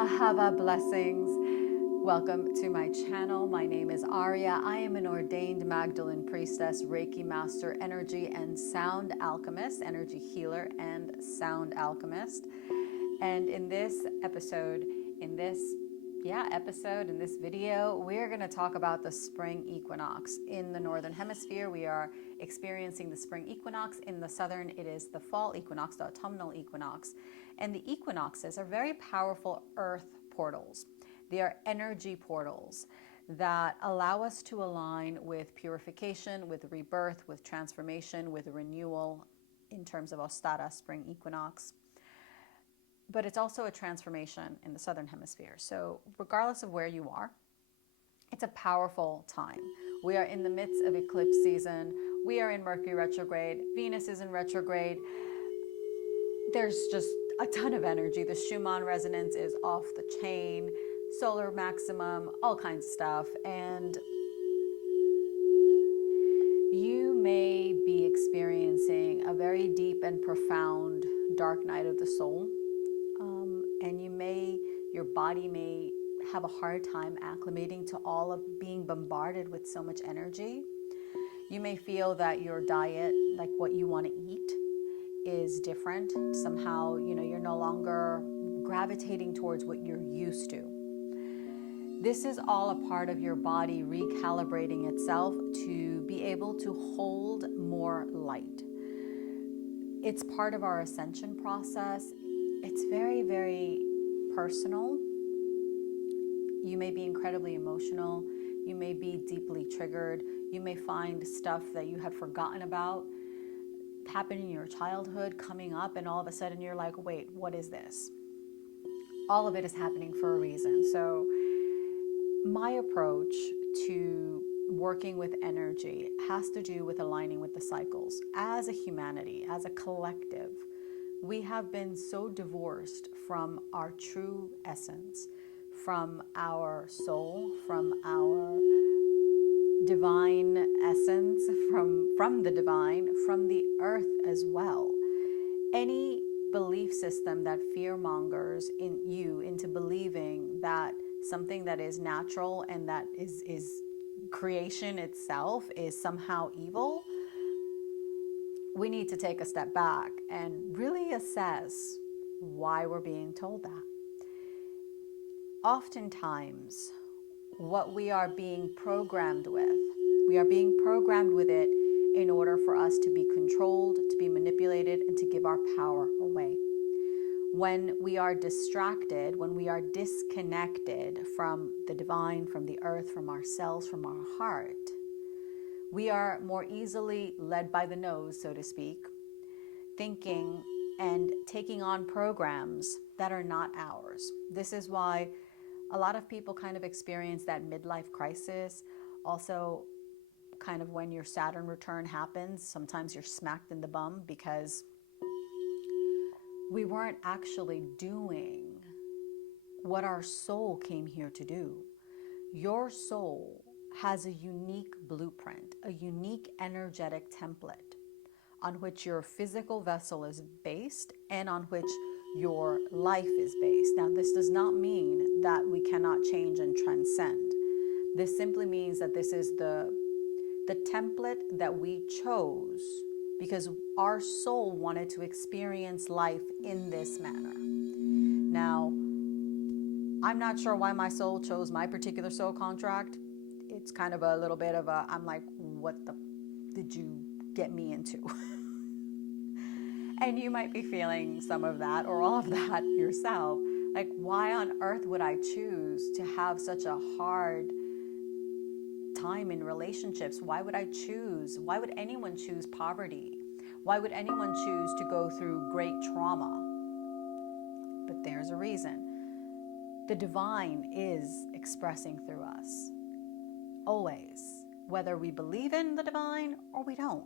Ahava blessings. Welcome to my channel. My name is Aurea. I am an ordained Magdalene priestess, Reiki master, energy and sound alchemist, energy healer and sound alchemist. And in this episode, in this video, we're going to talk about the spring equinox. In the northern hemisphere, we are experiencing the spring equinox. In the southern, it is the fall equinox, the autumnal equinox. And the equinoxes are very powerful earth portals. They are energy portals that allow us to align with purification, with rebirth, with transformation, with renewal in terms of Ostara, spring equinox. But it's also a transformation in the southern hemisphere. So regardless of where you are, it's a powerful time. We are in the midst of eclipse season. We are in Mercury retrograde. Venus is in retrograde. There's just a ton of energy. The Schumann resonance is off the chain, solar maximum, all kinds of stuff. And you may be experiencing a very deep and profound dark night of the soul. And your body may have a hard time acclimating to all of being bombarded with so much energy. You may feel that your diet, like what you want to eat, is different. Somehow, you're no longer gravitating towards what you're used to. This is all a part of your body recalibrating itself to be able to hold more light. It's part of our ascension process. It's very, very personal. You may be incredibly emotional. You may be deeply triggered. You may find stuff that you had forgotten about happen in your childhood coming up, and all of a sudden you're like, wait, what is this? All of it is happening for a reason. So my approach to working with energy has to do with aligning with the cycles. As a humanity, as a collective, we have been so divorced from our true essence, from our soul, from our divine essence, from the divine, from the earth as well. Any belief system that fear mongers in you into believing that something that is natural and that is creation itself is somehow evil, we need to take a step back and really assess why we're being told that. Oftentimes, what we are being programmed with, we are being programmed with it in order for us to be controlled, to be manipulated, and to give our power away. When we are distracted, when we are disconnected from the divine, from the earth, from ourselves, from our heart, we are more easily led by the nose, so to speak, thinking and taking on programs that are not ours. This is why a lot of people kind of experience that midlife crisis. Also, kind of when your Saturn return happens, sometimes you're smacked in the bum because we weren't actually doing what our soul came here to do. Your soul has a unique blueprint, a unique energetic template on which your physical vessel is based and on which your life is based. Now, this does not mean that we cannot change and transcend. This simply means that this is the template that we chose because our soul wanted to experience life in this manner. Now, I'm not sure why my soul chose my particular soul contract. It's kind of a little bit of a, I'm like, what the did you get me into? And you might be feeling some of that or all of that yourself. Like, why on earth would I choose to have such a hard time in relationships? Why would would anyone choose poverty? Why would anyone choose to go through great trauma? But there's a reason. The divine is expressing through us. Always. Whether we believe in the divine or we don't.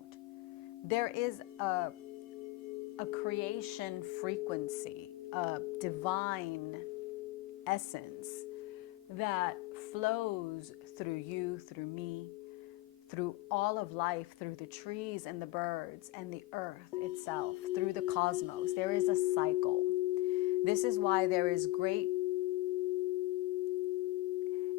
There is a creation frequency, a divine essence that flows through you, through me, through all of life, through the trees and the birds and the earth itself, through the cosmos. There is a cycle. This is why there is great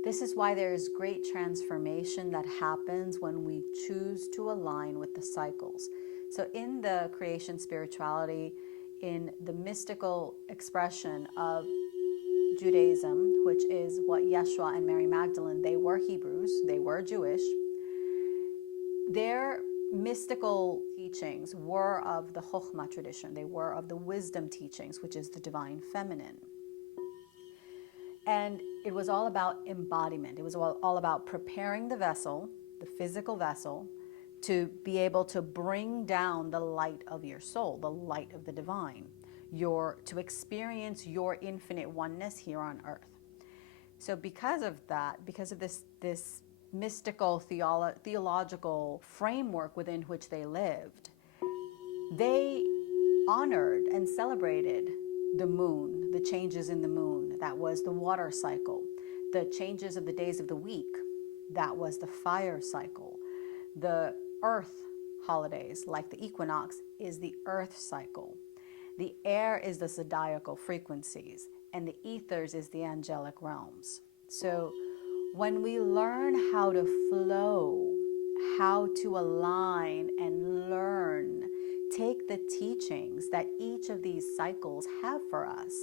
This is why there is great transformation that happens when we choose to align with the cycles. So in the creation spirituality, in the mystical expression of Judaism, which is what Yeshua and Mary Magdalene, they were Hebrews, they were Jewish, their mystical teachings were of the Chokhmah tradition. They were of the wisdom teachings, which is the divine feminine. And it was all about embodiment. It was all about preparing the vessel, the physical vessel, to be able to bring down the light of your soul, the light of the divine, to experience your infinite oneness here on earth. So because of that, because of this mystical theological framework within which they lived, they honored and celebrated the moon, the changes in the moon. That was the water cycle. The changes of the days of the week. That was the fire cycle. The earth holidays, like the equinox, is the earth cycle. The air is the zodiacal frequencies, and the ethers is the angelic realms. So when we learn how to flow, how to align and learn, take the teachings that each of these cycles have for us,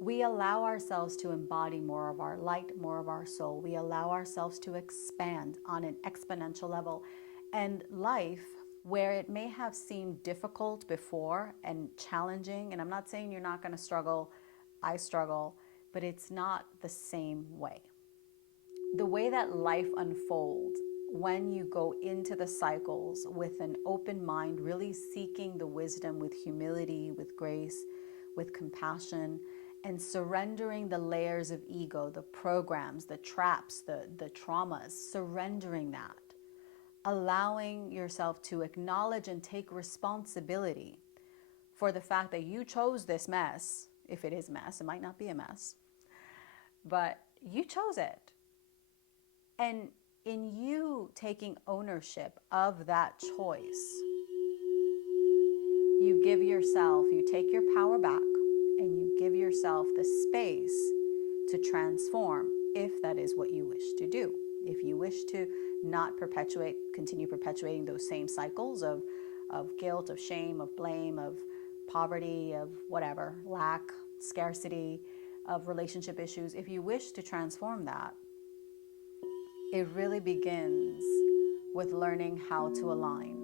we allow ourselves to embody more of our light, more of our soul. We allow ourselves to expand on an exponential level. And life, where it may have seemed difficult before and challenging, and I'm not saying you're not going to struggle, I struggle, but it's not the same way. The way that life unfolds when you go into the cycles with an open mind, really seeking the wisdom with humility, with grace, with compassion, and surrendering the layers of ego, the programs, the traps, the traumas, surrendering that. Allowing yourself to acknowledge and take responsibility for the fact that you chose this mess. If it is a mess, it might not be a mess, but you chose it. And in you taking ownership of that choice, you give yourself, you take your power back, and you give yourself the space to transform if that is what you wish to do. If you wish to not continue perpetuating those same cycles of guilt, of shame, of blame, of poverty, of whatever, lack, scarcity, of relationship issues, if you wish to transform that, it really begins with learning how to align.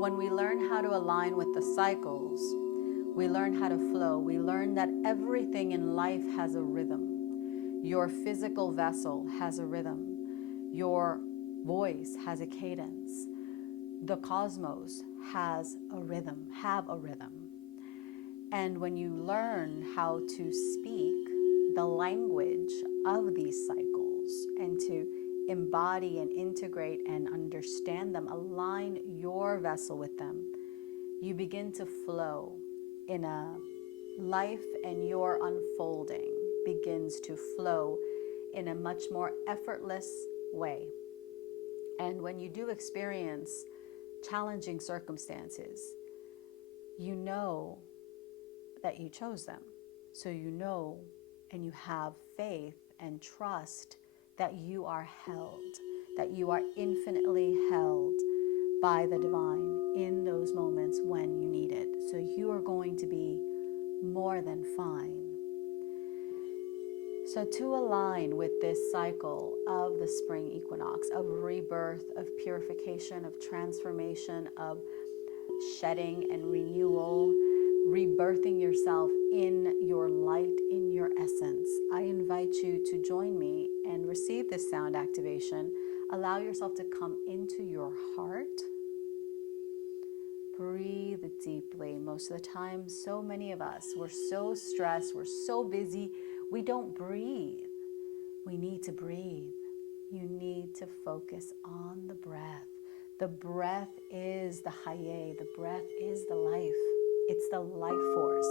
When we learn how to align with the cycles, we learn how to flow. We learn that everything in life has a rhythm. Your physical vessel has a rhythm. Your voice has a cadence. The cosmos has a rhythm, have a rhythm. And when you learn how to speak the language of these cycles and to embody and integrate and understand them, align your vessel with them, you begin to flow in a life, and your unfolding begins to flow in a much more effortless way. And when you do experience challenging circumstances, you know that you chose them. So you know and you have faith and trust that you are held, that you are infinitely held by the divine in those moments when you need it. So you are going to be more than fine. So to align with this cycle of the spring equinox, of rebirth, of purification, of transformation, of shedding and renewal, rebirthing yourself in your light, in your essence, I invite you to join me and receive this sound activation. Allow yourself to come into your heart. Breathe deeply. Most of the time, so many of us, we're so stressed, we're so busy, we don't breathe. We need to breathe. You need to focus on the breath. The breath is the Haye. The breath is the life. It's the life force.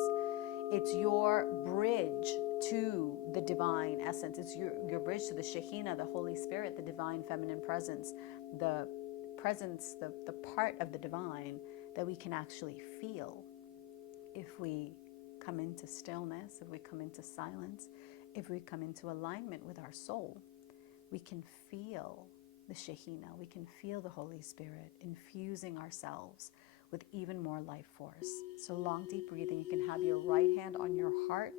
It's your bridge to the divine essence. It's your bridge to the Shekinah, the Holy Spirit, the divine feminine presence, the part of the divine that we can actually feel if we come into stillness, if we come into silence, if we come into alignment with our soul. we can feel the Shekinah, we can feel the Holy Spirit infusing ourselves with even more life force. So long, deep breathing. You can have your right hand on your heart,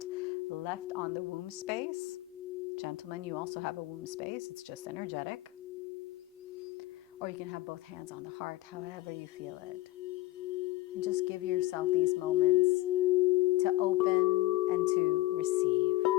left on the womb space. Gentlemen, you also have a womb space. It's just energetic. Or you can have both hands on the heart, however you feel it. And just give yourself these moments to open and to receive.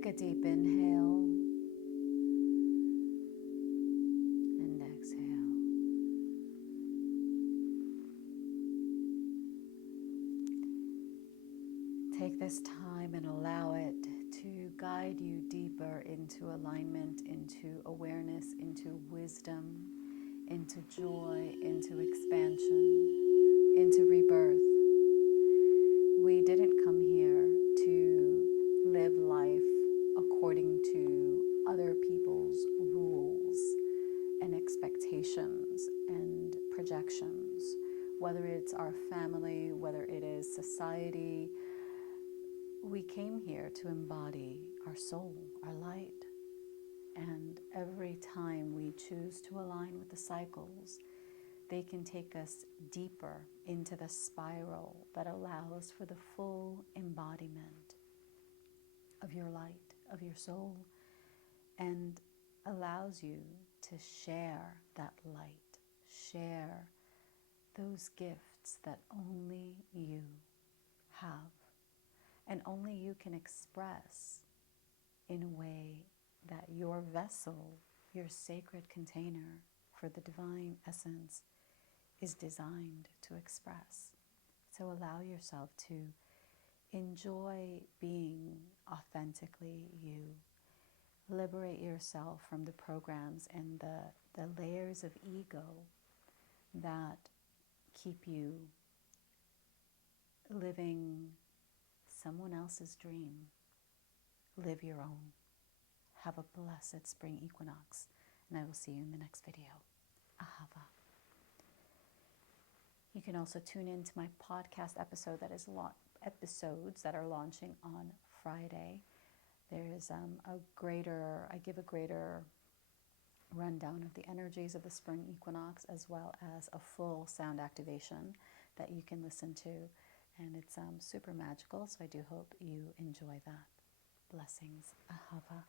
Take a deep inhale and exhale. Take this time and allow it to guide you deeper into alignment, into awareness, into wisdom, into joy, into expansion, into rebirth. We didn't come here to live life according to other people's rules and expectations and projections, whether it's our family, whether it is society. We came here to embody our soul, our light. And every time we choose to align with the cycles, they can take us deeper into the spiral that allows for the full embodiment of your light, of your soul, and allows you to share that light, share those gifts that only you have and only you can express in a way that your vessel, your sacred container for the divine essence, is designed to express. So allow yourself to enjoy being authentically you. Liberate yourself from the programs and the layers of ego that keep you living someone else's dream. Live your own. Have a blessed spring equinox, and I will see you in the next video. Ahava. You can also tune into my podcast episode episodes that are launching on Friday. There's I give a greater rundown of the energies of the spring equinox, as well as a full sound activation that you can listen to. And it's super magical, so I do hope you enjoy that. Blessings. Ahava.